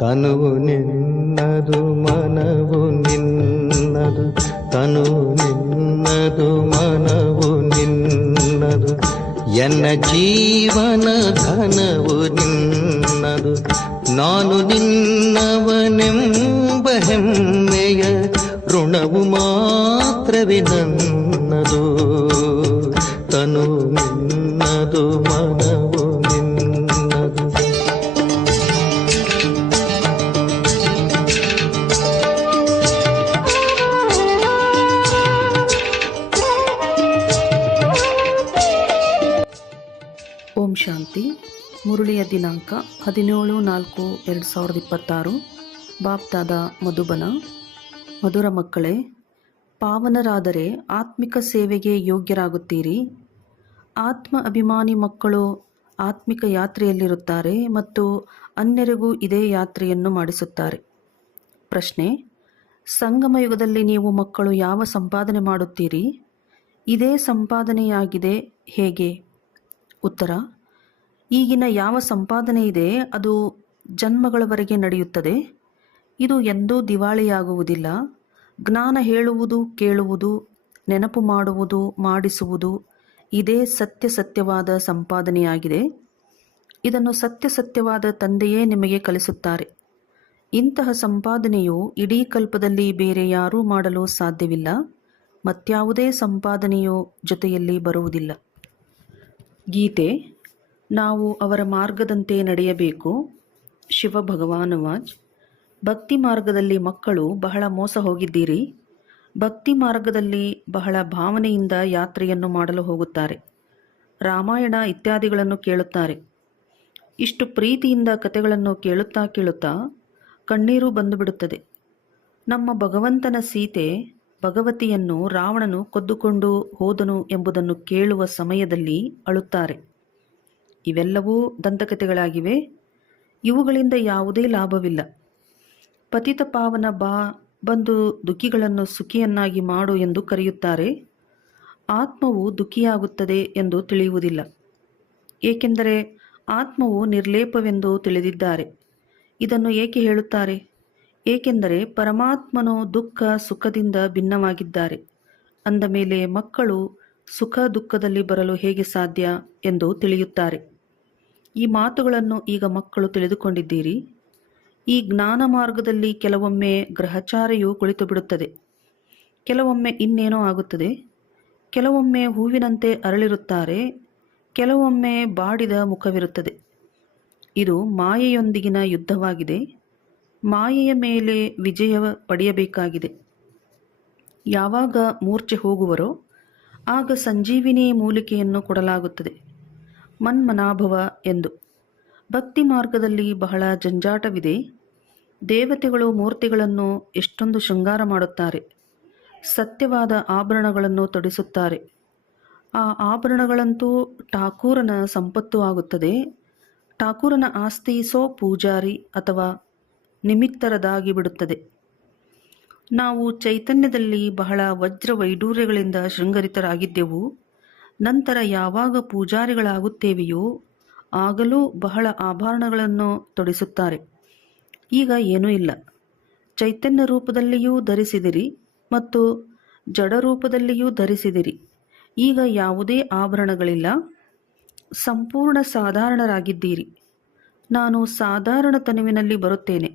ತನುವು ನಿನ್ನದು ಮನವು ನಿನ್ನದು, ತನುವು ನಿನ್ನದು ಮನವು ನಿನ್ನದು, ಎನ್ನ ಜೀವನ ಘನವು ನಿನ್ನದು. ನಾನು ನಿನ್ನವನೆಂಬ ಹೆಮ್ಮೆಯ ಋಣವು ಮಾತ್ರವೇ ನನ್ನದು. ತನು ನಿನ್ನದು ಮನವು ನಿನ್ನದು. ಓಂ ಶಾಂತಿ. ಮುರುಳಿಯ ದಿನಾಂಕ 17/4/2026. ಬಾಪ್ದಾದ ಮಧುಬನ. ಮಧುರ ಮಕ್ಕಳೇ, ಪಾವನರಾದರೆ ಆತ್ಮಿಕ ಸೇವೆಗೆ ಯೋಗ್ಯರಾಗುತ್ತೀರಿ. ಆತ್ಮ ಅಭಿಮಾನಿ ಮಕ್ಕಳು ಆತ್ಮಿಕ ಯಾತ್ರೆಯಲ್ಲಿರುತ್ತಾರೆ ಮತ್ತು ಅನ್ಯರಿಗೂ ಇದೇ ಯಾತ್ರೆಯನ್ನು ಮಾಡಿಸುತ್ತಾರೆ. ಪ್ರಶ್ನೆ: ಸಂಗಮ ಯುಗದಲ್ಲಿ ನೀವು ಮಕ್ಕಳು ಯಾವ ಸಂಪಾದನೆ ಮಾಡುತ್ತೀರಿ? ಇದೇ ಸಂಪಾದನೆಯಾಗಿದೆ ಹೇಗೆ? ಉತ್ತರ: ಈಗಿನ ಯಾವ ಸಂಪಾದನೆ ಇದೆ ಅದು ಜನ್ಮಗಳವರೆಗೆ ನಡೆಯುತ್ತದೆ. ಇದು ಎಂದೂ ದಿವಾಳಿಯಾಗುವುದಿಲ್ಲ. ಜ್ಞಾನ ಹೇಳುವುದು, ಕೇಳುವುದು, ನೆನಪು ಮಾಡುವುದು, ಮಾಡಿಸುವುದು ಇದೇ ಸತ್ಯವಾದ ಸಂಪಾದನೆಯಾಗಿದೆ. ಇದನ್ನು ಸತ್ಯವಾದ ತಂದೆಯೇ ನಿಮಗೆ ಕಲಿಸುತ್ತಾರೆ. ಇಂತಹ ಸಂಪಾದನೆಯು ಇಡೀ ಕಲ್ಪದಲ್ಲಿ ಬೇರೆ ಯಾರೂ ಮಾಡಲು ಸಾಧ್ಯವಿಲ್ಲ. ಮತ್ಯಾವುದೇ ಸಂಪಾದನೆಯು ಜೊತೆಯಲ್ಲಿ ಬರುವುದಿಲ್ಲ. ಗೀತೆ: ನಾವು ಅವರ ಮಾರ್ಗದಂತೆ ನಡೆಯಬೇಕು. ಶಿವ ಭಗವಾನುವಾಚ್: ಭಕ್ತಿ ಮಾರ್ಗದಲ್ಲಿ ಮಕ್ಕಳು ಬಹಳ ಮೋಸ ಹೋಗಿದ್ದೀರಿ. ಭಕ್ತಿ ಮಾರ್ಗದಲ್ಲಿ ಬಹಳ ಭಾವನೆಯಿಂದ ಯಾತ್ರೆಯನ್ನು ಮಾಡಲು ಹೋಗುತ್ತಾರೆ. ರಾಮಾಯಣ ಇತ್ಯಾದಿಗಳನ್ನು ಕೇಳುತ್ತಾರೆ. ಇಷ್ಟು ಪ್ರೀತಿಯಿಂದ ಕಥೆಗಳನ್ನು ಕೇಳುತ್ತಾ ಕಣ್ಣೀರು ಬಂದುಬಿಡುತ್ತದೆ. ನಮ್ಮ ಭಗವಂತನ ಸೀತೆ ಭಗವತಿಯನ್ನು ರಾವಣನು ಕದ್ದುಕೊಂಡು ಹೋದನು ಎಂಬುದನ್ನು ಕೇಳುವ ಸಮಯದಲ್ಲಿ ಅಳುತ್ತಾರೆ. ಇವೆಲ್ಲವೂ ದಂತಕಥೆಗಳಾಗಿವೆ. ಇವುಗಳಿಂದ ಯಾವುದೇ ಲಾಭವಿಲ್ಲ. ಪತಿತ ಪಾವನ ಬಂದು ದುಃಖಿಗಳನ್ನು ಸುಖಿಯನ್ನಾಗಿ ಮಾಡು ಎಂದು ಕರೆಯುತ್ತಾರೆ. ಆತ್ಮವು ದುಃಖಿಯಾಗುತ್ತದೆ ಎಂದು ತಿಳಿಯುವುದಿಲ್ಲ. ಏಕೆಂದರೆ ಆತ್ಮವು ನಿರ್ಲೇಪವೆಂದು ತಿಳಿದಿದ್ದಾರೆ. ಇದನ್ನು ಏಕೆ ಹೇಳುತ್ತಾರೆ? ಏಕೆಂದರೆ ಪರಮಾತ್ಮನು ದುಃಖ ಸುಖದಿಂದ ಭಿನ್ನವಾಗಿದ್ದಾರೆ. ಅಂದ ಮೇಲೆ ಮಕ್ಕಳು ಸುಖ ದುಃಖದಲ್ಲಿ ಬರಲು ಹೇಗೆ ಸಾಧ್ಯ ಎಂದು ತಿಳಿಯುತ್ತಾರೆ. ಈ ಮಾತುಗಳನ್ನು ಈಗ ಮಕ್ಕಳು ತಿಳಿದುಕೊಂಡಿದ್ದೀರಿ. ಈ ಜ್ಞಾನ ಮಾರ್ಗದಲ್ಲಿ ಕೆಲವೊಮ್ಮೆ ಗ್ರಹಚಾರೆಯು ಕುಳಿತು ಬಿಡುತ್ತದೆ. ಕೆಲವೊಮ್ಮೆ ಇನ್ನೇನೋ ಆಗುತ್ತದೆ. ಕೆಲವೊಮ್ಮೆ ಹೂವಿನಂತೆ ಅರಳಿರುತ್ತಾರೆ. ಕೆಲವೊಮ್ಮೆ ಬಾಡಿದ ಮುಖವಿರುತ್ತದೆ. ಇದು ಮಾಯೆಯೊಂದಿಗಿನ ಯುದ್ಧವಾಗಿದೆ. ಮಾಯೆಯ ಮೇಲೆ ವಿಜಯ ಪಡೆಯಬೇಕಾಗಿದೆ. ಯಾವಾಗ ಮೂರ್ಛೆ ಹೋಗುವರೋ ಆಗ ಸಂಜೀವಿನಿ ಮೂಲಿಕೆಯನ್ನು ಕೊಡಲಾಗುತ್ತದೆ, ಮನ್ಮನಾಭವ ಎಂದು. ಭಕ್ತಿ ಮಾರ್ಗದಲ್ಲಿ ಬಹಳ ಜಂಜಾಟವಿದೆ. ದೇವತೆಗಳು ಮೂರ್ತಿಗಳನ್ನು ಎಷ್ಟೊಂದು ಶೃಂಗಾರ ಮಾಡುತ್ತಾರೆ. ಸತ್ಯವಾದ ಆಭರಣಗಳನ್ನು ತೊಡಿಸುತ್ತಾರೆ. ಆ ಆಭರಣಗಳಂತೂ ಠಾಕೂರನ ಸಂಪತ್ತು ಆಗುತ್ತದೆ. ಠಾಕೂರನ ಆಸ್ತಿ ಪೂಜಾರಿ ಅಥವಾ ನಿಮಿತ್ತರದಾಗಿ ಬಿಡುತ್ತದೆ. ನಾವು ಚೈತನ್ಯದಲ್ಲಿ ಬಹಳ ವಜ್ರ ವೈಡೂರ್ಯಗಳಿಂದ ಶೃಂಗರಿತರಾಗಿದ್ದೆವು. ನಂತರ ಯಾವಾಗ ಪೂಜಾರಿಗಳಾಗುತ್ತೇವೆಯೋ ಆಗಲೂ ಬಹಳ ಆಭರಣಗಳನ್ನು ತೊಡಿಸುತ್ತಾರೆ. ಈಗ ಏನೂ ಇಲ್ಲ. ಚೈತನ್ಯ ರೂಪದಲ್ಲಿಯೂ ಧರಿಸಿದಿರಿ ಮತ್ತು ಜಡ ರೂಪದಲ್ಲಿಯೂ ಧರಿಸಿದಿರಿ. ಈಗ ಯಾವುದೇ ಆಭರಣಗಳಿಲ್ಲ. ಸಂಪೂರ್ಣ ಸಾಧಾರಣರಾಗಿದ್ದೀರಿ. ನಾನು ಸಾಧಾರಣ ತನುವಿನಲ್ಲಿ ಬರುತ್ತೇನೆ.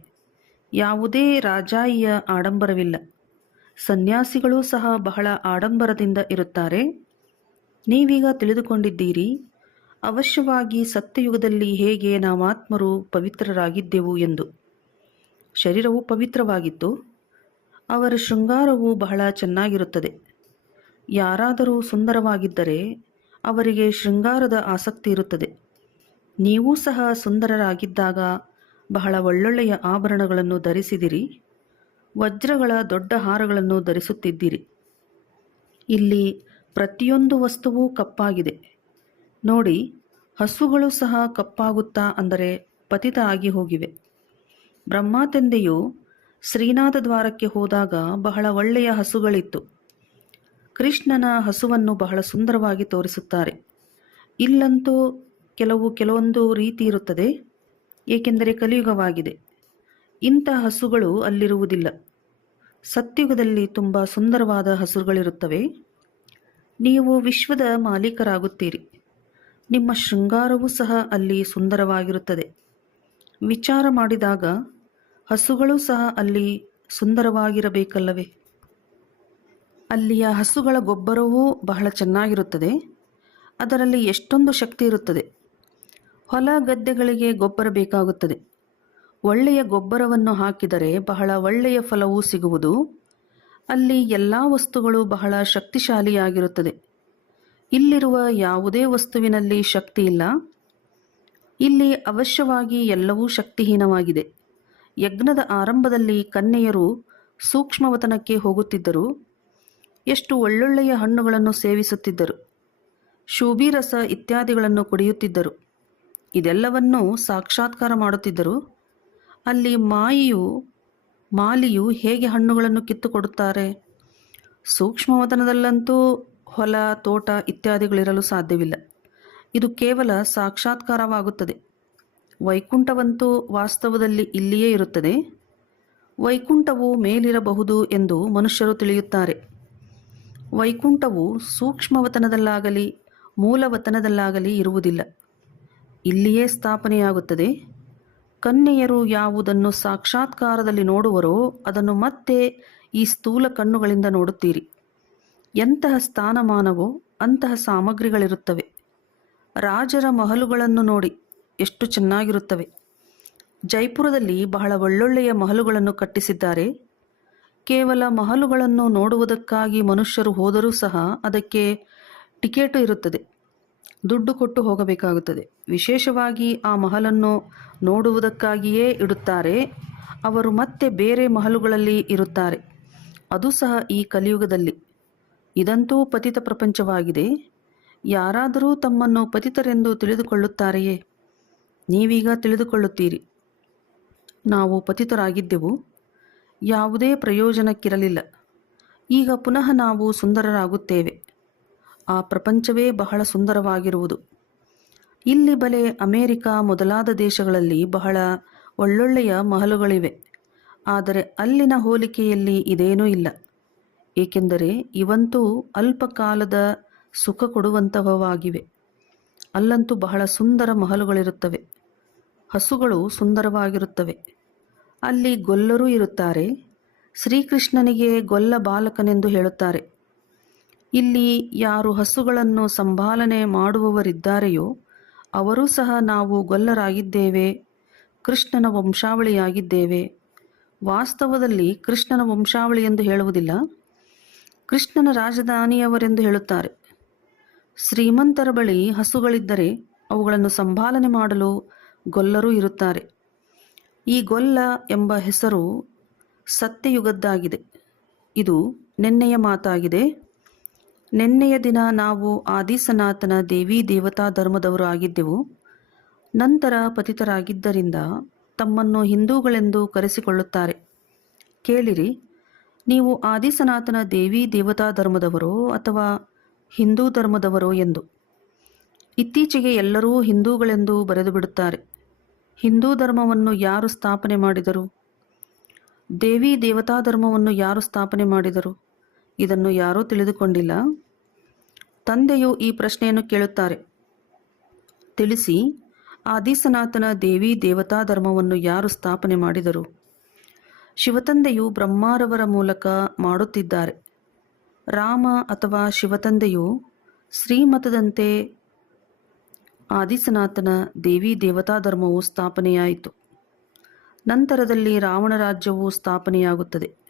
ಯಾವುದೇ ರಾಜಾಯಿಯ ಆಡಂಬರವಿಲ್ಲ. ಸನ್ಯಾಸಿಗಳೂ ಸಹ ಬಹಳ ಆಡಂಬರದಿಂದ ಇರುತ್ತಾರೆ. ನೀವೀಗ ತಿಳಿದುಕೊಂಡಿದ್ದೀರಿ ಅವಶ್ಯವಾಗಿ ಸತ್ಯಯುಗದಲ್ಲಿ ಹೇಗೆ ನಾವಾತ್ಮರು ಪವಿತ್ರರಾಗಿದ್ದೆವು ಎಂದು. ಶರೀರವು ಪವಿತ್ರವಾಗಿತ್ತು. ಅವರ ಶೃಂಗಾರವು ಬಹಳ ಚೆನ್ನಾಗಿರುತ್ತದೆ. ಯಾರಾದರೂ ಸುಂದರವಾಗಿದ್ದರೆ ಅವರಿಗೆ ಶೃಂಗಾರದ ಆಸಕ್ತಿ ಇರುತ್ತದೆ. ನೀವೂ ಸಹ ಸುಂದರರಾಗಿದ್ದಾಗ ಬಹಳ ಒಳ್ಳೊಳ್ಳೆಯ ಆಭರಣಗಳನ್ನು ಧರಿಸಿದಿರಿ. ವಜ್ರಗಳ ದೊಡ್ಡ ಹಾರಗಳನ್ನು ಧರಿಸುತ್ತಿದ್ದಿರಿ. ಇಲ್ಲಿ ಪ್ರತಿಯೊಂದು ವಸ್ತುವೂ ಕಪ್ಪಾಗಿದೆ. ನೋಡಿ, ಹಸುಗಳು ಸಹ ಕಪ್ಪಾಗುತ್ತಾ ಅಂದರೆ ಪತಿತ ಆಗಿ ಹೋಗಿವೆ. ಬ್ರಹ್ಮತಂದೆಯು ಶ್ರೀನಾಥ ದ್ವಾರಕ್ಕೆ ಹೋದಾಗ ಬಹಳ ಒಳ್ಳೆಯ ಹಸುಗಳಿತ್ತು. ಕೃಷ್ಣನ ಹಸುವನ್ನು ಬಹಳ ಸುಂದರವಾಗಿ ತೋರಿಸುತ್ತಾರೆ. ಇಲ್ಲಂತೂ ಕೆಲವೊಂದು ರೀತಿ ಇರುತ್ತದೆ. ಏಕೆಂದರೆ ಕಲಿಯುಗವಾಗಿದೆ. ಇಂಥ ಹಸುಗಳು ಅಲ್ಲಿರುವುದಿಲ್ಲ. ಸತ್ಯುಗದಲ್ಲಿ ತುಂಬ ಸುಂದರವಾದ ಹಸುಗಳಿರುತ್ತವೆ. ನೀವು ವಿಶ್ವದ ಮಾಲೀಕರಾಗುತ್ತೀರಿ. ನಿಮ್ಮ ಶೃಂಗಾರವೂ ಸಹ ಅಲ್ಲಿ ಸುಂದರವಾಗಿರುತ್ತದೆ. ವಿಚಾರ ಮಾಡಿದಾಗ ಹಸುಗಳು ಸಹ ಅಲ್ಲಿ ಸುಂದರವಾಗಿರಬೇಕಲ್ಲವೇ? ಅಲ್ಲಿಯ ಹಸುಗಳ ಗೊಬ್ಬರವೂ ಬಹಳ ಚೆನ್ನಾಗಿರುತ್ತದೆ. ಅದರಲ್ಲಿ ಎಷ್ಟೊಂದು ಶಕ್ತಿ ಇರುತ್ತದೆ. ಹೊಲ ಗದ್ದೆಗಳಿಗೆ ಗೊಬ್ಬರ ಬೇಕಾಗುತ್ತದೆ. ಒಳ್ಳೆಯ ಗೊಬ್ಬರವನ್ನು ಹಾಕಿದರೆ ಬಹಳ ಒಳ್ಳೆಯ ಫಲವೂ ಸಿಗುವುದು. ಅಲ್ಲಿ ಎಲ್ಲ ವಸ್ತುಗಳು ಬಹಳ ಶಕ್ತಿಶಾಲಿಯಾಗಿರುತ್ತದೆ. ಇಲ್ಲಿರುವ ಯಾವುದೇ ವಸ್ತುವಿನಲ್ಲಿ ಶಕ್ತಿ ಇಲ್ಲ. ಇಲ್ಲಿ ಅವಶ್ಯವಾಗಿ ಎಲ್ಲವೂ ಶಕ್ತಿಹೀನವಾಗಿದೆ. ಯಜ್ಞದ ಆರಂಭದಲ್ಲಿ ಕನ್ಯೆಯರು ಸೂಕ್ಷ್ಮವತನಕ್ಕೆ ಹೋಗುತ್ತಿದ್ದರು. ಎಷ್ಟು ಒಳ್ಳೊಳ್ಳೆಯ ಹಣ್ಣುಗಳನ್ನು ಸೇವಿಸುತ್ತಿದ್ದರು. ಶೂಭಿರಸ ಇತ್ಯಾದಿಗಳನ್ನು ಕುಡಿಯುತ್ತಿದ್ದರು. ಇದೆಲ್ಲವನ್ನೂ ಸಾಕ್ಷಾತ್ಕಾರ ಮಾಡುತ್ತಿದ್ದರು. ಅಲ್ಲಿ ಮಾಲಿಯು ಹೇಗೆ ಹಣ್ಣುಗಳನ್ನು ಕಿತ್ತುಕೊಡುತ್ತಾರೆ? ಸೂಕ್ಷ್ಮವತನದಲ್ಲಂತೂ ಹೊಲ, ತೋಟ ಇತ್ಯಾದಿಗಳಿರಲು ಸಾಧ್ಯವಿಲ್ಲ. ಇದು ಕೇವಲ ಸಾಕ್ಷಾತ್ಕಾರವಾಗುತ್ತದೆ. ವೈಕುಂಠವಂತೂ ವಾಸ್ತವದಲ್ಲಿ ಇಲ್ಲಿಯೇ ಇರುತ್ತದೆ. ವೈಕುಂಠವು ಮೇಲಿರಬಹುದು ಎಂದು ಮನುಷ್ಯರು ತಿಳಿಯುತ್ತಾರೆ. ವೈಕುಂಠವು ಸೂಕ್ಷ್ಮವತನದಲ್ಲಾಗಲಿ ಮೂಲವತನದಲ್ಲಾಗಲಿ ಇರುವುದಿಲ್ಲ. ಇಲ್ಲಿಯೇ ಸ್ಥಾಪನೆಯಾಗುತ್ತದೆ. ಕನ್ಯೆಯರು ಯಾವುದನ್ನು ಸಾಕ್ಷಾತ್ಕಾರದಲ್ಲಿ ನೋಡುವರೋ ಅದನ್ನು ಮತ್ತೆ ಈ ಸ್ಥೂಲ ಕಣ್ಣುಗಳಿಂದ ನೋಡುತ್ತೀರಿ. ಎಂತಹ ಸ್ಥಾನಮಾನವೋ ಅಂತಹ ಸಾಮಗ್ರಿಗಳಿರುತ್ತವೆ. ರಾಜರ ಮಹಲುಗಳನ್ನು ನೋಡಿ, ಎಷ್ಟು ಚೆನ್ನಾಗಿರುತ್ತವೆ. ಜೈಪುರದಲ್ಲಿ ಬಹಳ ಒಳ್ಳೊಳ್ಳೆಯ ಮಹಲುಗಳನ್ನು ಕಟ್ಟಿಸಿದ್ದಾರೆ. ಕೇವಲ ಮಹಲುಗಳನ್ನು ನೋಡುವುದಕ್ಕಾಗಿ ಮನುಷ್ಯರು ಹೋದರೂ ಸಹ ಅದಕ್ಕೆ ಟಿಕೆಟು ಇರುತ್ತದೆ. ದುಡ್ಡು ಕೊಟ್ಟು ಹೋಗಬೇಕಾಗುತ್ತದೆ. ವಿಶೇಷವಾಗಿ ಆ ಮಹಲನ್ನು ನೋಡುವುದಕ್ಕಾಗಿಯೇ ಇಡುತ್ತಾರೆ. ಅವರು ಮತ್ತೆ ಬೇರೆ ಮಹಲುಗಳಲ್ಲಿ ಇರುತ್ತಾರೆ. ಅದು ಸಹ ಈ ಕಲಿಯುಗದಲ್ಲಿ. ಇದಂತೂ ಪತಿತ ಪ್ರಪಂಚವಾಗಿದೆ. ಯಾರಾದರೂ ತಮ್ಮನ್ನು ಪತಿತರೆಂದು ತಿಳಿದುಕೊಳ್ಳುತ್ತಾರೆಯೇ? ನೀವೀಗ ತಿಳಿದುಕೊಳ್ಳುತ್ತೀರಿ. ನಾವು ಪತಿತರಾಗಿದ್ದೆವು, ಯಾವುದೇ ಪ್ರಯೋಜನಕ್ಕಿರಲಿಲ್ಲ. ಈಗ ಪುನಃ ನಾವು ಸುಂದರರಾಗುತ್ತೇವೆ. ಆ ಪ್ರಪಂಚವೇ ಬಹಳ ಸುಂದರವಾಗಿರುವುದು. ಇಲ್ಲಿ ಬಲೆ ಅಮೇರಿಕಾ ಮೊದಲಾದ ದೇಶಗಳಲ್ಲಿ ಬಹಳ ಒಳ್ಳೊಳ್ಳೆಯ ಮಹಲುಗಳಿವೆ. ಆದರೆ ಅಲ್ಲಿನ ಹೋಲಿಕೆಯಲ್ಲಿ ಇದೇನೂ ಇಲ್ಲ. ಏಕೆಂದರೆ ಇವಂತೂ ಅಲ್ಪ ಕಾಲದ ಸುಖ ಕೊಡುವಂತಹವಾಗಿವೆ. ಅಲ್ಲಂತೂ ಬಹಳ ಸುಂದರ ಮಹಲುಗಳಿರುತ್ತವೆ. ಹಸುಗಳು ಸುಂದರವಾಗಿರುತ್ತವೆ. ಅಲ್ಲಿ ಗೊಲ್ಲರೂ ಇರುತ್ತಾರೆ. ಶ್ರೀಕೃಷ್ಣನಿಗೆ ಗೊಲ್ಲ ಬಾಲಕನೆಂದು ಹೇಳುತ್ತಾರೆ. ಇಲ್ಲಿ ಯಾರು ಹಸುಗಳನ್ನು ಸಂಭಾಲನೆ ಮಾಡುವವರಿದ್ದಾರೆಯೋ ಅವರೂ ಸಹ ನಾವು ಗೊಲ್ಲರಾಗಿದ್ದೇವೆ, ಕೃಷ್ಣನ ವಂಶಾವಳಿಯಾಗಿದ್ದೇವೆ. ವಾಸ್ತವದಲ್ಲಿ ಕೃಷ್ಣನ ವಂಶಾವಳಿ ಎಂದು ಹೇಳುವುದಿಲ್ಲ, ಕೃಷ್ಣನ ರಾಜಧಾನಿಯವರೆಂದು ಹೇಳುತ್ತಾರೆ. ಶ್ರೀಮಂತರ ಬಳಿ ಹಸುಗಳಿದ್ದರೆ ಅವುಗಳನ್ನು ಸಂಭಾಲನೆ ಮಾಡಲು ಗೊಲ್ಲರೂ ಇರುತ್ತಾರೆ. ಈ ಗೊಲ್ಲ ಎಂಬ ಹೆಸರು ಸತ್ಯಯುಗದ್ದಾಗಿದೆ. ಇದು ನೆನ್ನೆಯ ಮಾತಾಗಿದೆ. ನೆನ್ನೆಯ ದಿನ ನಾವು ಆದಿಸನಾತನ ದೇವಿ ದೇವತಾ ಧರ್ಮದವರು ಆಗಿದ್ದೆವು. ನಂತರ ಪತಿತರಾಗಿದ್ದರಿಂದ ತಮ್ಮನ್ನು ಹಿಂದೂಗಳೆಂದು ಕರೆಸಿಕೊಳ್ಳುತ್ತಾರೆ. ಕೇಳಿರಿ, ನೀವು ಆದಿಸನಾತನ ದೇವಿ ದೇವತಾ ಧರ್ಮದವರೋ ಅಥವಾ ಹಿಂದೂ ಧರ್ಮದವರೋ ಎಂದು. ಇತ್ತೀಚೆಗೆ ಎಲ್ಲರೂ ಹಿಂದೂಗಳೆಂದು ಬರೆದು ಬಿಡುತ್ತಾರೆ. ಹಿಂದೂ ಧರ್ಮವನ್ನು ಯಾರು ಸ್ಥಾಪನೆ ಮಾಡಿದರು? ದೇವಿ ದೇವತಾ ಧರ್ಮವನ್ನು ಯಾರು ಸ್ಥಾಪನೆ ಮಾಡಿದರು? ಇದನ್ನು ಯಾರೂ ತಿಳಿದುಕೊಂಡಿಲ್ಲ. ತಂದೆಯು ಈ ಪ್ರಶ್ನೆಯನ್ನು ಕೇಳುತ್ತಾರೆ. ತಿಳಿಸಿ, ಆದಿಸನಾತನ ದೇವಿ ದೇವತಾ ಧರ್ಮವನ್ನು ಯಾರು ಸ್ಥಾಪನೆ ಮಾಡಿದರು? ಶಿವತಂದೆಯು ಬ್ರಹ್ಮಾರವರ ಮೂಲಕ ಮಾಡುತ್ತಿದ್ದಾರೆ. ರಾಮ ಅಥವಾ ಶಿವತಂದೆಯು ಶ್ರೀಮತದಂತೆ ಆದಿಸನಾತನ ದೇವಿ ದೇವತಾ ಧರ್ಮವು ಸ್ಥಾಪನೆಯಾಯಿತು. ನಂತರದಲ್ಲಿ ರಾವಣ ರಾಜ್ಯವು ಸ್ಥಾಪನೆಯಾಗುತ್ತದೆ.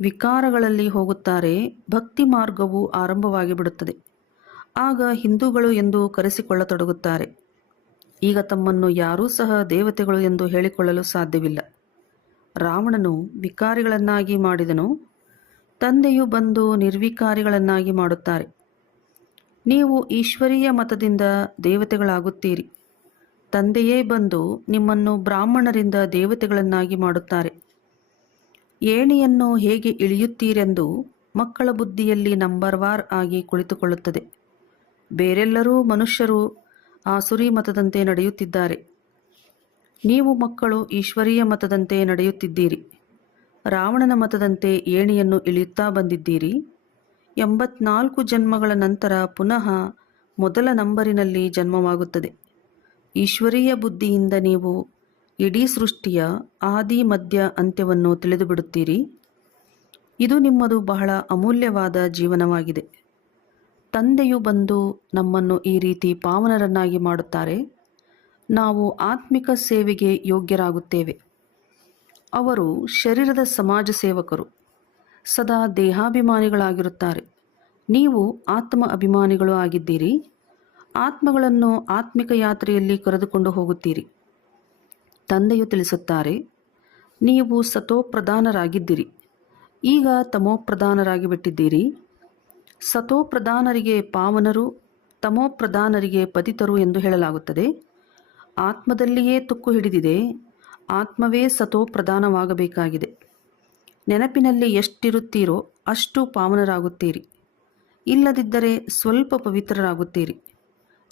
ವಿಕಾರಗಳಲ್ಲಿ ಹೋಗುತ್ತಾರೆ. ಭಕ್ತಿ ಮಾರ್ಗವು ಆರಂಭವಾಗಿ ಬಿಡುತ್ತದೆ. ಆಗ ಹಿಂದೂಗಳು ಎಂದು ಕರೆಸಿಕೊಳ್ಳತೊಡಗುತ್ತಾರೆ. ಈಗ ತಮ್ಮನ್ನು ಯಾರೂ ಸಹ ದೇವತೆಗಳು ಎಂದು ಹೇಳಿಕೊಳ್ಳಲು ಸಾಧ್ಯವಿಲ್ಲ. ರಾವಣನು ವಿಕಾರಿಗಳನ್ನಾಗಿ ಮಾಡಿದನು. ತಂದೆಯು ಬಂದು ನಿರ್ವಿಕಾರಿಗಳನ್ನಾಗಿ ಮಾಡುತ್ತಾರೆ. ನೀವು ಈಶ್ವರೀಯ ಮತದಿಂದ ದೇವತೆಗಳಾಗುತ್ತೀರಿ. ತಂದೆಯೇ ಬಂದು ನಿಮ್ಮನ್ನು ಬ್ರಾಹ್ಮಣರಿಂದ ದೇವತೆಗಳನ್ನಾಗಿ ಮಾಡುತ್ತಾರೆ. ಏಣಿಯನ್ನು ಹೇಗೆ ಇಳಿಯುತ್ತೀರೆಂದು ಮಕ್ಕಳ ಬುದ್ಧಿಯಲ್ಲಿ ನಂಬರ್ವಾರ್ ಆಗಿ ಕುಳಿತುಕೊಳ್ಳುತ್ತದೆ. ಬೇರೆಲ್ಲರೂ ಮನುಷ್ಯರು ಆಸುರಿ ಮತದಂತೆ ನಡೆಯುತ್ತಿದ್ದಾರೆ. ನೀವು ಮಕ್ಕಳು ಈಶ್ವರೀಯ ಮತದಂತೆ ನಡೆಯುತ್ತಿದ್ದೀರಿ. ರಾವಣನ ಮತದಂತೆ ಏಣಿಯನ್ನು ಇಳಿಯುತ್ತಾ ಬಂದಿದ್ದೀರಿ. 84 ಜನ್ಮಗಳ ನಂತರ ಪುನಃ ಮೊದಲ ನಂಬರಿನಲ್ಲಿ ಜನ್ಮವಾಗುತ್ತದೆ. ಈಶ್ವರೀಯ ಬುದ್ಧಿಯಿಂದ ನೀವು ಇಡೀ ಸೃಷ್ಟಿಯ ಆದಿ ಮಧ್ಯ ಅಂತ್ಯವನ್ನು ತಿಳಿದುಬಿಡುತ್ತೀರಿ. ಇದು ನಿಮ್ಮದು ಬಹಳ ಅಮೂಲ್ಯವಾದ ಜೀವನವಾಗಿದೆ. ತಂದೆಯು ಬಂದು ನಮ್ಮನ್ನು ಈ ರೀತಿ ಪಾವನರನ್ನಾಗಿ ಮಾಡುತ್ತಾರೆ. ನಾವು ಆತ್ಮಿಕ ಸೇವೆಗೆ ಯೋಗ್ಯರಾಗುತ್ತೇವೆ. ಅವರು ಶರೀರದ ಸಮಾಜ ಸೇವಕರು, ಸದಾ ದೇಹಾಭಿಮಾನಿಗಳಾಗಿರುತ್ತಾರೆ. ನೀವು ಆತ್ಮ ಅಭಿಮಾನಿಗಳು ಆಗಿದ್ದೀರಿ. ಆತ್ಮಗಳನ್ನು ಆತ್ಮಿಕ ಯಾತ್ರೆಯಲ್ಲಿ ಕರೆದುಕೊಂಡು ಹೋಗುತ್ತೀರಿ. ತಂದೆಯು ತಿಳಿಸುತ್ತಾರೆ, ನೀವು ಸತೋಪ್ರಧಾನರಾಗಿದ್ದಿರಿ, ಈಗ ತಮೋಪ್ರಧಾನರಾಗಿ ಬಿಟ್ಟಿದ್ದೀರಿ. ಸತೋಪ್ರಧಾನರಿಗೆ ಪಾವನರು, ತಮೋಪ್ರಧಾನರಿಗೆ ಪತಿತರು ಎಂದು ಹೇಳಲಾಗುತ್ತದೆ. ಆತ್ಮದಲ್ಲಿಯೇ ತುಕ್ಕು ಹಿಡಿದಿದೆ. ಆತ್ಮವೇ ಸತೋಪ್ರಧಾನವಾಗಬೇಕಾಗಿದೆ. ನೆನಪಿನಲ್ಲಿ ಎಷ್ಟಿರುತ್ತೀರೋ ಅಷ್ಟು ಪಾವನರಾಗುತ್ತೀರಿ. ಇಲ್ಲದಿದ್ದರೆ ಸ್ವಲ್ಪ ಪವಿತ್ರರಾಗುತ್ತೀರಿ.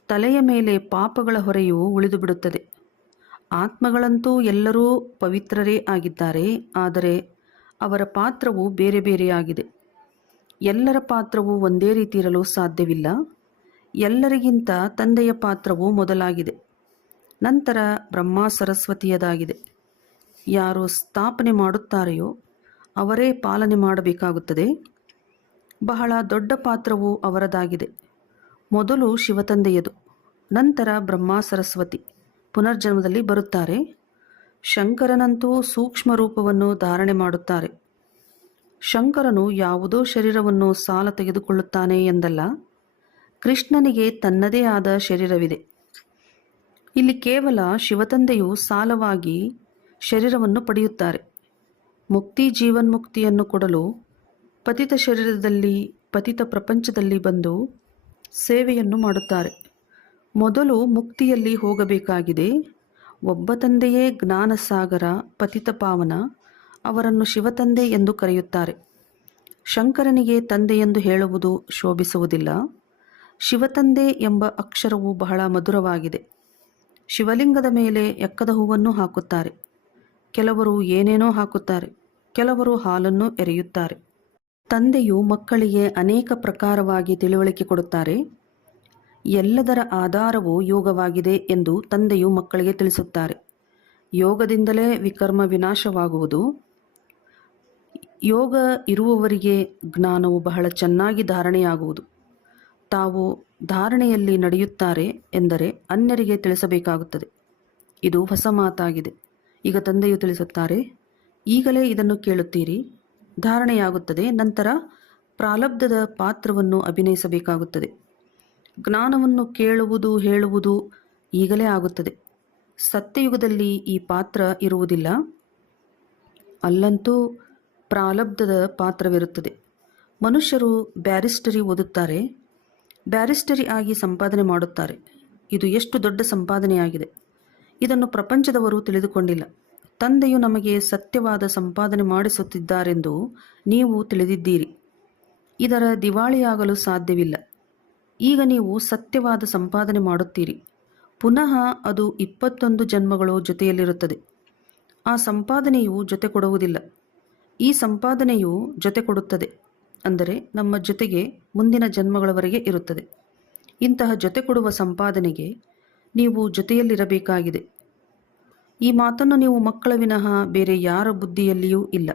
ತಲೆಯ ಮೇಲೆ ಪಾಪಗಳ ಹೊರೆಯು ಉಳಿದು ಬಿಡುತ್ತದೆ. ಆತ್ಮಗಳಂತೂ ಎಲ್ಲರೂ ಪವಿತ್ರರೇ ಆಗಿದ್ದಾರೆ, ಆದರೆ ಅವರ ಪಾತ್ರವು ಬೇರೆ ಬೇರೆಯಾಗಿದೆ. ಎಲ್ಲರ ಪಾತ್ರವು ಒಂದೇ ರೀತಿ ಇರಲು ಸಾಧ್ಯವಿಲ್ಲ. ಎಲ್ಲರಿಗಿಂತ ತಂದೆಯ ಪಾತ್ರವು ಮೊದಲಾಗಿದೆ, ನಂತರ ಬ್ರಹ್ಮ ಸರಸ್ವತಿಯದಾಗಿದೆ. ಯಾರು ಸ್ಥಾಪನೆ ಮಾಡುತ್ತಾರೆಯೋ ಅವರೇ ಪಾಲನೆ ಮಾಡಬೇಕಾಗುತ್ತದೆ. ಬಹಳ ದೊಡ್ಡ ಪಾತ್ರವು ಅವರದಾಗಿದೆ. ಮೊದಲು ಶಿವತಂದೆಯದು, ನಂತರ ಬ್ರಹ್ಮ ಸರಸ್ವತಿ ಪುನರ್ಜನ್ಮದಲ್ಲಿ ಬರುತ್ತಾರೆ. ಶಂಕರನಂತೂ ಸೂಕ್ಷ್ಮ ರೂಪವನ್ನು ಧಾರಣೆ ಮಾಡುತ್ತಾರೆ. ಶಂಕರನು ಯಾವುದೋ ಶರೀರವನ್ನು ಸಾಲ ತೆಗೆದುಕೊಳ್ಳುತ್ತಾನೆ ಎಂದಲ್ಲ, ಕೃಷ್ಣನಿಗೆ ತನ್ನದೇ ಆದ ಶರೀರವಿದೆ. ಇಲ್ಲಿ ಕೇವಲ ಶಿವತಂದೆಯು ಸಾಲವಾಗಿ ಶರೀರವನ್ನು ಪಡೆಯುತ್ತಾರೆ. ಮುಕ್ತಿ ಜೀವನ್ಮುಕ್ತಿಯನ್ನು ಕೊಡಲು ಪತಿತ ಶರೀರದಲ್ಲಿ ಪತಿತ ಪ್ರಪಂಚದಲ್ಲಿ ಬಂದು ಸೇವೆಯನ್ನು ಮಾಡುತ್ತಾರೆ. ಮೊದಲು ಮುಕ್ತಿಯಲ್ಲಿ ಹೋಗಬೇಕಾಗಿದೆ. ಒಬ್ಬ ತಂದೆಯೇ ಜ್ಞಾನಸಾಗರ, ಪತಿತ ಪಾವನ. ಅವರನ್ನು ಶಿವತಂದೆ ಎಂದು ಕರೆಯುತ್ತಾರೆ. ಶಂಕರನಿಗೆ ತಂದೆಯೆಂದು ಹೇಳುವುದು ಶೋಭಿಸುವುದಿಲ್ಲ. ಶಿವತಂದೆ ಎಂಬ ಅಕ್ಷರವು ಬಹಳ ಮಧುರವಾಗಿದೆ. ಶಿವಲಿಂಗದ ಮೇಲೆ ಎಕ್ಕದ ಹೂವನ್ನು ಹಾಕುತ್ತಾರೆ. ಕೆಲವರು ಏನೇನೋ ಹಾಕುತ್ತಾರೆ, ಕೆಲವರು ಹಾಲನ್ನು ಎರೆಯುತ್ತಾರೆ. ತಂದೆಯು ಮಕ್ಕಳಿಗೆ ಅನೇಕ ಪ್ರಕಾರವಾಗಿ ತಿಳುವಳಿಕೆ ಕೊಡುತ್ತಾರೆ. ಎಲ್ಲದರ ಆಧಾರವು ಯೋಗವಾಗಿದೆ ಎಂದು ತಂದೆಯು ಮಕ್ಕಳಿಗೆ ತಿಳಿಸುತ್ತಾರೆ. ಯೋಗದಿಂದಲೇ ವಿಕರ್ಮ ವಿನಾಶವಾಗುವುದು. ಯೋಗ ಇರುವವರಿಗೆ ಜ್ಞಾನವು ಬಹಳ ಚೆನ್ನಾಗಿ ಧಾರಣೆಯಾಗುವುದು. ತಾವು ಧಾರಣೆಯಲ್ಲಿ ನಡೆಯುತ್ತಾರೆ ಎಂದರೆ ಅನ್ಯರಿಗೆ ತಿಳಿಸಬೇಕಾಗುತ್ತದೆ. ಇದು ಹೊಸ ಮಾತಾಗಿದೆ. ಈಗ ತಂದೆಯು ತಿಳಿಸುತ್ತಾರೆ, ಈಗಲೇ ಇದನ್ನು ಕೇಳುತ್ತೀರಿ, ಧಾರಣೆಯಾಗುತ್ತದೆ. ನಂತರ ಪ್ರಾರಬ್ಧದ ಪಾತ್ರವನ್ನು ಅಭಿನಯಿಸಬೇಕಾಗುತ್ತದೆ. ಜ್ಞಾನವನ್ನು ಕೇಳುವುದು, ಹೇಳುವುದು ಈಗಲೇ ಆಗುತ್ತದೆ. ಸತ್ಯಯುಗದಲ್ಲಿ ಈ ಪಾತ್ರ ಇರುವುದಿಲ್ಲ. ಅಲ್ಲಂತೂ ಪ್ರಾರಬ್ಧದ ಪಾತ್ರವಿರುತ್ತದೆ. ಮನುಷ್ಯರು ಬ್ಯಾರಿಸ್ಟರಿ ಓದುತ್ತಾರೆ, ಬ್ಯಾರಿಸ್ಟರಿ ಆಗಿ ಸಂಪಾದನೆ ಮಾಡುತ್ತಾರೆ. ಇದು ಎಷ್ಟು ದೊಡ್ಡ ಸಂಪಾದನೆಯಾಗಿದೆ. ಇದನ್ನು ಪ್ರಪಂಚದವರು ತಿಳಿದುಕೊಂಡಿಲ್ಲ. ತಂದೆಯು ನಮಗೆ ಸತ್ಯವಾದ ಸಂಪಾದನೆ ಮಾಡಿಸುತ್ತಿದ್ದಾರೆಂದು ನೀವು ತಿಳಿದಿದ್ದೀರಿ. ಇದರ ದಿವಾಳಿಯಾಗಲು ಸಾಧ್ಯವಿಲ್ಲ. ಈಗ ನೀವು ಸತ್ಯವಾದ ಸಂಪಾದನೆ ಮಾಡುತ್ತೀರಿ. ಪುನಃ ಅದು 21 ಜನ್ಮಗಳು ಜೊತೆಯಲ್ಲಿರುತ್ತದೆ. ಆ ಸಂಪಾದನೆಯು ಜೊತೆ ಕೊಡುವುದಿಲ್ಲ. ಈ ಸಂಪಾದನೆಯು ಜೊತೆ ಕೊಡುತ್ತದೆ, ಅಂದರೆ ನಮ್ಮ ಜೊತೆಗೆ ಮುಂದಿನ ಜನ್ಮಗಳವರೆಗೆ ಇರುತ್ತದೆ. ಇಂತಹ ಜೊತೆ ಕೊಡುವ ಸಂಪಾದನೆಗೆ ನೀವು ಜೊತೆಯಲ್ಲಿರಬೇಕಾಗಿದೆ. ಈ ಮಾತನ್ನು ನೀವು ಮಕ್ಕಳ ವಿನಃ ಬೇರೆ ಯಾರ ಬುದ್ಧಿಯಲ್ಲಿಯೂ ಇಲ್ಲ.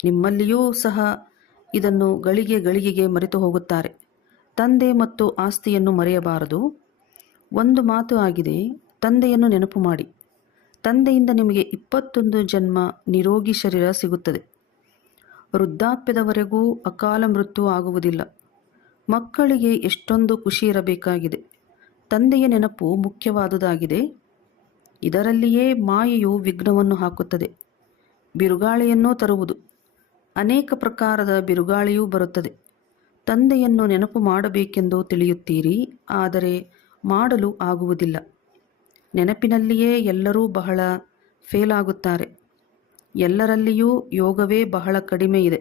ನಿಮ್ಮಲ್ಲಿಯೂ ಸಹ ಇದನ್ನು ಗಳಿಗೆ ಗಳಿಗೆಗೆ ಮರೆತು ಹೋಗುತ್ತಾರೆ. ತಂದೆ ಮತ್ತು ಆಸ್ತಿಯನ್ನು ಮರೆಯಬಾರದು. ಒಂದು ಮಾತು ಆಗಿದೆ, ತಂದೆಯನ್ನು ನೆನಪು ಮಾಡಿ. ತಂದೆಯಿಂದ ನಿಮಗೆ 21 ಜನ್ಮ ನಿರೋಗಿ ಶರೀರ ಸಿಗುತ್ತದೆ. ವೃದ್ಧಾಪ್ಯದವರೆಗೂ ಅಕಾಲ ಮೃತ್ಯು ಆಗುವುದಿಲ್ಲ. ಮಕ್ಕಳಿಗೆ ಎಷ್ಟೊಂದು ಖುಷಿ ಇರಬೇಕಾಗಿದೆ. ತಂದೆಯ ನೆನಪು ಮುಖ್ಯವಾದುದಾಗಿದೆ. ಇದರಲ್ಲಿಯೇ ಮಾಯೆಯು ವಿಘ್ನವನ್ನು ಹಾಕುತ್ತದೆ. ಬಿರುಗಾಳಿಯನ್ನೂ ತರುವುದು. ಅನೇಕ ಪ್ರಕಾರದ ಬಿರುಗಾಳಿಯೂ ಬರುತ್ತದೆ. ತಂದೆಯನ್ನು ನೆನಪು ಮಾಡಬೇಕೆಂದು ತಿಳಿಯುತ್ತೀರಿ, ಆದರೆ ಮಾಡಲು ಆಗುವುದಿಲ್ಲ. ನೆನಪಿನಲ್ಲಿಯೇ ಎಲ್ಲರೂ ಬಹಳ ಫೇಲ್ ಆಗುತ್ತಾರೆ. ಎಲ್ಲರಲ್ಲಿಯೂ ಯೋಗವೇ ಬಹಳ ಕಡಿಮೆ ಇದೆ.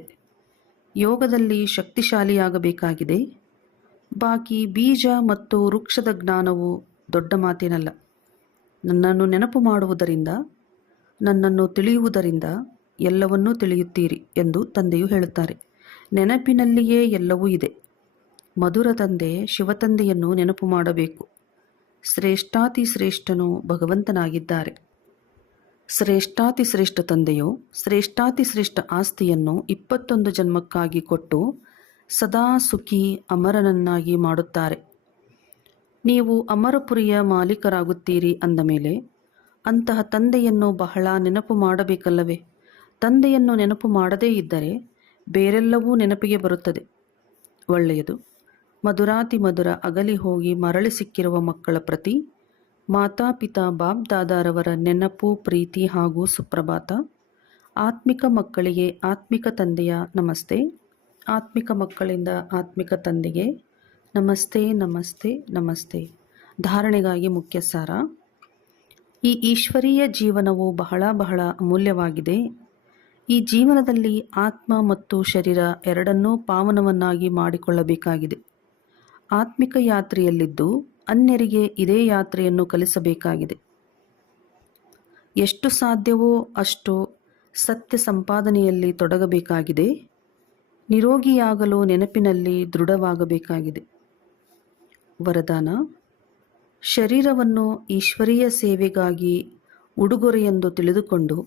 ಯೋಗದಲ್ಲಿ ಶಕ್ತಿಶಾಲಿಯಾಗಬೇಕಾಗಿದೆ. ಬಾಕಿ ಬೀಜ ಮತ್ತು ವೃಕ್ಷದ ಜ್ಞಾನವು ದೊಡ್ಡ ಮಾತೇನಲ್ಲ. ನನ್ನನ್ನು ನೆನಪು ಮಾಡುವುದರಿಂದ, ನನ್ನನ್ನು ತಿಳಿಯುವುದರಿಂದ ಎಲ್ಲವನ್ನೂ ತಿಳಿಯುತ್ತೀರಿ ಎಂದು ತಂದೆಯು ಹೇಳುತ್ತಾರೆ. ನೆನಪಿನಲ್ಲಿಯೇ ಎಲ್ಲವೂ ಇದೆ. ಮಧುರ ತಂದೆ ಶಿವತಂದೆಯನ್ನು ನೆನಪು ಮಾಡಬೇಕು. ಶ್ರೇಷ್ಠಾತಿ ಶ್ರೇಷ್ಠನು ಭಗವಂತನಾಗಿದ್ದಾರೆ. ಶ್ರೇಷ್ಠಾತಿ ಶ್ರೇಷ್ಠ ತಂದೆಯು ಶ್ರೇಷ್ಠಾತಿ ಶ್ರೇಷ್ಠ ಆಸ್ತಿಯನ್ನು 21 ಜನ್ಮಕ್ಕಾಗಿ ಕೊಟ್ಟು ಸದಾ ಸುಖಿ ಅಮರನನ್ನಾಗಿ ಮಾಡುತ್ತಾರೆ. ನೀವು ಅಮರಪುರಿಯ ಮಾಲೀಕರಾಗುತ್ತೀರಿ ಅಂದ ಮೇಲೆ ಅಂತಹ ತಂದೆಯನ್ನು ಬಹಳ ನೆನಪು ಮಾಡಬೇಕಲ್ಲವೇ? ತಂದೆಯನ್ನು ನೆನಪು ಮಾಡದೇ ಇದ್ದರೆ ಬೇರೆಲ್ಲವೂ ನೆನಪಿಗೆ ಬರುತ್ತದೆ. ಒಳ್ಳೆಯದು. ಮಧುರಾತಿ ಮಧುರ ಅಗಲಿ ಹೋಗಿ ಮರಳಿ ಸಿಕ್ಕಿರುವ ಮಕ್ಕಳ ಪ್ರತಿ ಮಾತಾಪಿತಾ ಬಾಪ್ ದಾದಾರವರ ನೆನಪು, ಪ್ರೀತಿ ಹಾಗೂ ಸುಪ್ರಭಾತ. ಆತ್ಮಿಕ ಮಕ್ಕಳಿಗೆ ಆತ್ಮಿಕ ತಂದೆಯ ನಮಸ್ತೆ. ಆತ್ಮಿಕ ಮಕ್ಕಳಿಂದ ಆತ್ಮಿಕ ತಂದೆಗೆ ನಮಸ್ತೆ ನಮಸ್ತೆ ನಮಸ್ತೆ. ಧಾರಣೆಗಾಗಿ ಮುಖ್ಯ ಸಾರ. ಈ ಈಶ್ವರೀಯ ಜೀವನವು ಬಹಳ ಬಹಳ ಅಮೂಲ್ಯವಾಗಿದೆ. ಈ ಜೀವನದಲ್ಲಿ ಆತ್ಮ ಮತ್ತು ಶರೀರ ಎರಡನ್ನೂ ಪಾವನವನ್ನಾಗಿ ಮಾಡಿಕೊಳ್ಳಬೇಕಾಗಿದೆ. ಆತ್ಮಿಕ ಯಾತ್ರೆಯಲ್ಲಿದ್ದು ಅನ್ಯರಿಗೆ ಇದೇ ಯಾತ್ರೆಯನ್ನು ಕಲಿಸಬೇಕಾಗಿದೆ. ಎಷ್ಟು ಸಾಧ್ಯವೋ ಅಷ್ಟು ಸತ್ಯ ಸಂಪಾದನೆಯಲ್ಲಿ ತೊಡಗಬೇಕಾಗಿದೆ. ನಿರೋಗಿಯಾಗಲು ನೆನಪಿನಲ್ಲಿ ದೃಢವಾಗಬೇಕಾಗಿದೆ. ವರದಾನ: ಶರೀರವನ್ನು ಈಶ್ವರೀಯ ಸೇವೆಗಾಗಿ ಉಡುಗೊರೆಯೆಂದು ತಿಳಿದುಕೊಂಡು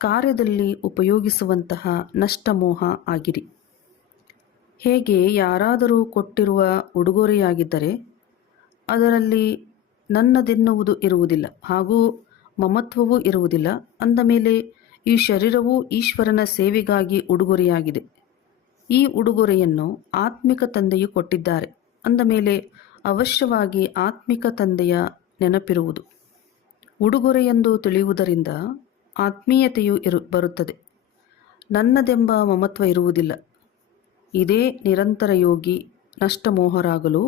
ಕಾರ್ಯದಲ್ಲಿ ಉಪಯೋಗಿಸುವಂತಹ ನಷ್ಟಮೋಹ ಆಗಿರಿ. ಹೇಗೆ ಯಾರಾದರೂ ಕೊಟ್ಟಿರುವ ಉಡುಗೊರೆಯಾಗಿದ್ದರೆ ಅದರಲ್ಲಿ ನನ್ನದೆನ್ನುವುದು ಇರುವುದಿಲ್ಲ ಹಾಗೂ ಮಮತ್ವವೂ ಇರುವುದಿಲ್ಲ. ಅಂದ ಮೇಲೆ ಈ ಶರೀರವು ಈಶ್ವರನ ಸೇವೆಗಾಗಿ ಉಡುಗೊರೆಯಾಗಿದೆ. ಈ ಉಡುಗೊರೆಯನ್ನು ಆತ್ಮಿಕ ತಂದೆಯು ಕೊಟ್ಟಿದ್ದಾರೆ. ಅಂದ ಮೇಲೆ ಅವಶ್ಯವಾಗಿ ಆತ್ಮಿಕ ತಂದೆಯ ನೆನಪಿರುವುದು. ಉಡುಗೊರೆಯೆಂದು ತಿಳಿಯುವುದರಿಂದ ಆತ್ಮೀಯತೆಯು ಬರುತ್ತದೆ. ನನ್ನದೆಂಬ ಮಮತ್ವ ಇರುವುದಿಲ್ಲ. ಇದೇ ನಿರಂತರ ಯೋಗಿ ನಷ್ಟಮೋಹರಾಗಲು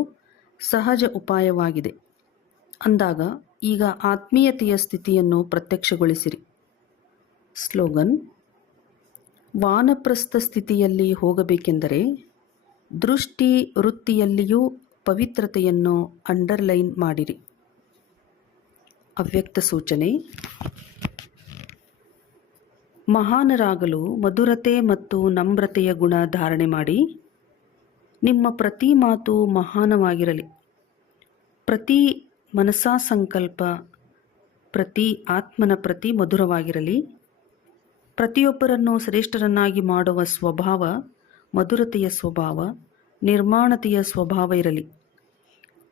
ಸಹಜ ಉಪಾಯವಾಗಿದೆ. ಅಂದಾಗ ಈಗ ಆತ್ಮೀಯತೆಯ ಸ್ಥಿತಿಯನ್ನು ಪ್ರತ್ಯಕ್ಷಗೊಳಿಸಿರಿ. ಸ್ಲೋಗನ್: ವಾನಪ್ರಸ್ಥ ಸ್ಥಿತಿಯಲ್ಲಿ ಹೋಗಬೇಕೆಂದರೆ ದೃಷ್ಟಿ ವೃತ್ತಿಯಲ್ಲಿಯೂ ಪವಿತ್ರತೆಯನ್ನು ಅಂಡರ್ಲೈನ್ ಮಾಡಿರಿ. ಅವ್ಯಕ್ತ ಸೂಚನೆ: ಮಹಾನರಾಗಲು ಮಧುರತೆ ಮತ್ತು ನಮ್ರತೆಯ ಗುಣ ಧಾರಣೆ ಮಾಡಿ. ನಿಮ್ಮ ಪ್ರತಿ ಮಾತು ಮಹಾನವಾಗಿರಲಿ. ಪ್ರತಿ ಮನಸಾ ಸಂಕಲ್ಪ ಪ್ರತಿ ಆತ್ಮನ ಪ್ರತಿ ಮಧುರವಾಗಿರಲಿ. ಪ್ರತಿಯೊಬ್ಬರನ್ನು ಶ್ರೇಷ್ಠರನ್ನಾಗಿ ಮಾಡುವ ಸ್ವಭಾವ, ಮಧುರತೆಯ ಸ್ವಭಾವ, ನಿರ್ಮಾಣತೆಯ ಸ್ವಭಾವ ಇರಲಿ.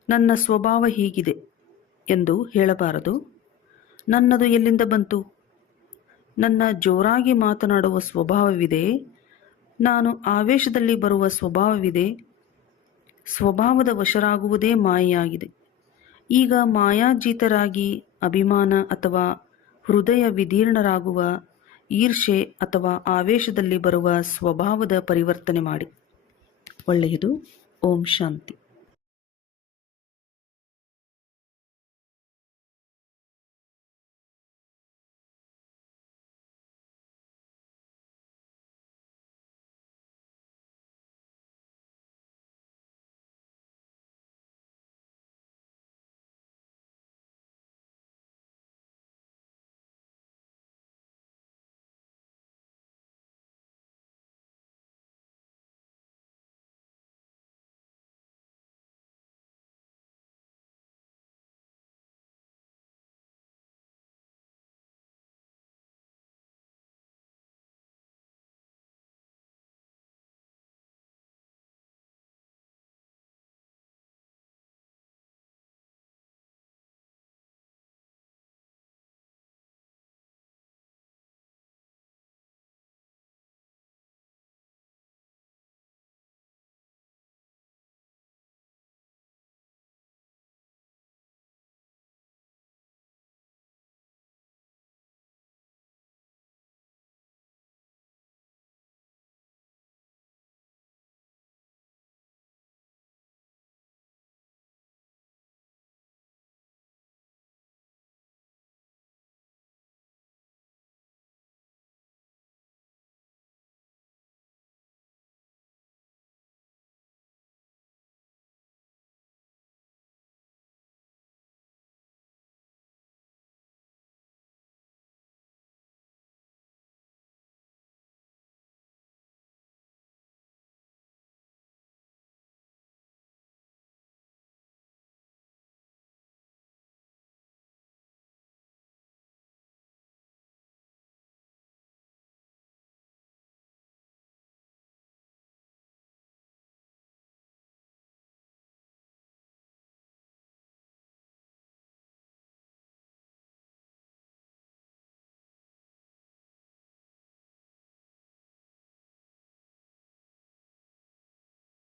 ನನ್ನ ಸ್ವಭಾವ ಹೀಗಿದೆ ಎಂದು ಹೇಳಬಾರದು. ನನ್ನದು ಎಲ್ಲಿಂದ ಬಂತು? ನನ್ನ ಜೋರಾಗಿ ಮಾತನಾಡುವ ಸ್ವಭಾವವಿದೆ. ನಾನು ಆವೇಶದಲ್ಲಿ ಬರುವ ಸ್ವಭಾವವಿದೆ. ಸ್ವಭಾವದ ವಶರಾಗುವುದೇ ಮಾಯೆಯಾಗಿದೆ. ಈಗ ಮಾಯಾಜೀತರಾಗಿ ಅಭಿಮಾನ ಅಥವಾ ಹೃದಯ ವಿದೀರ್ಣರಾಗುವ ಈರ್ಷೆ ಅಥವಾ ಆವೇಶದಲ್ಲಿ ಬರುವ ಸ್ವಭಾವದ ಪರಿವರ್ತನೆ ಮಾಡಿ. ಒಳ್ಳೆಯದು. ಓಂ ಶಾಂತಿ.